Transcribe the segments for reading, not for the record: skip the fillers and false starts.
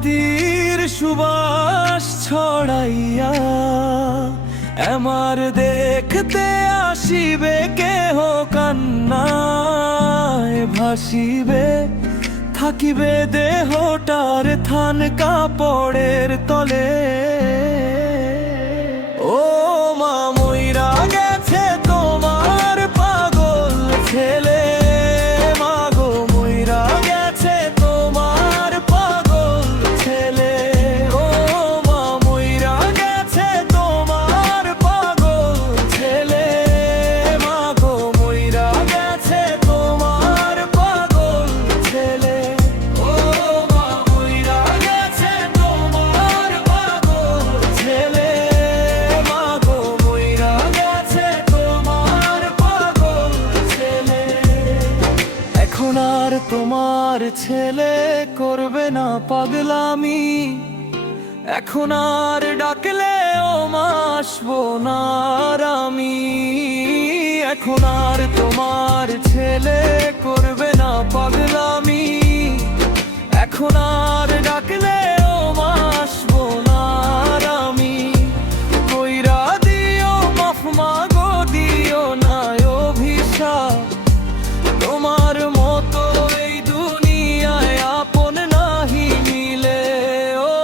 মাটির সুবাস ছড়াইয়া আমার দেখতে আসিবে কেহ কান্নায় ভাসিবে, থাকিবে দেহটার থান কাপড়ের তলে। ও মা মইরা গেছে তোমার পাগল ছেলে, মাগো মইরা গেছে তোমার পাগল ছেলে। ও মা মইরা গেছে তোমার পাগল ছেলে, মাগো মইরা গেছে তোমার পাগল ছেলে। ও মা মইরা গেছে তোমার পাগল ছেলে, মাগো মইরা গেছে তোমার পাগল ছেলে। এখন আর তোমার ছেলে করবে না পাগলামি, এখন আর ডাকলে ও মা আসবো না আর আমি। এখন আর তোমার ছেলে করবে না পাগলামি, এখন আর ডাকলে ও মা আসবো না আর আমি। কইরা দিও মাফ মাগো, দিও না অভিশাপ, তোমার মতো এই দুনিয়ায় আপন নাহি মিলে। ও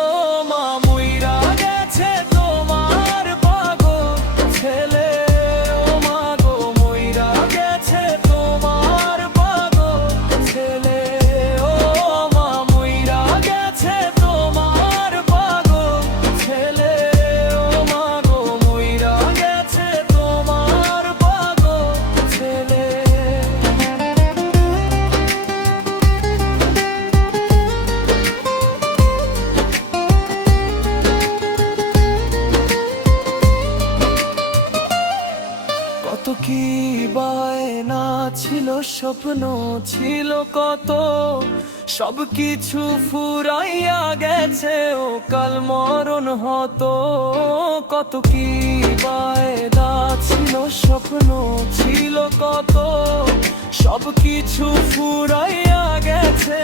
মা মইরা গেছে তোমার পাগল ছেলে, ও মাগো মইরা গেছে তোমার পাগল ছেলে। ও মা মইরা গেছে তোমার পাগল ছেলে, ও মাগো মইরা গেছে তোমার পাগল ছেলে। কত কি বায়না ছিল, স্বপ্ন ছিল কত, সব কিছু ফুরাইয়া গেছে ও কাল মরণ হতো। কত কি বায়না ছিল, স্বপ্ন ছিল কত, সব কিছু ফুরাইয়া গেছে